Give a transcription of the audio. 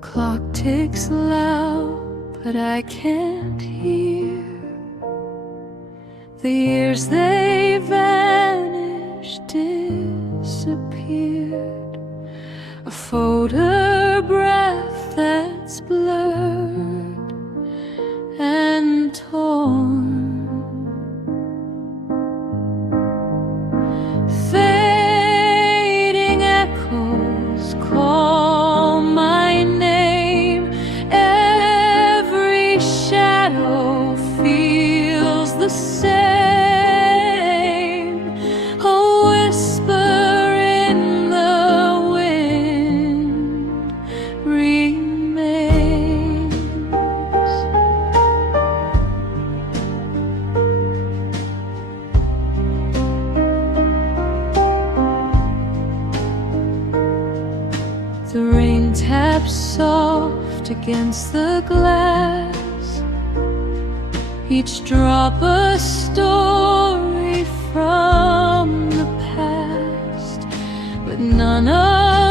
clock ticks loud, but I can't hear. The years they vanished, disappeared. A photograph that's blurred and torn. Fading echoes call my name. Every shadow feels the same. A whisper in the wind remains. The rain taps soft against the glass, each drop a story from the past, but none of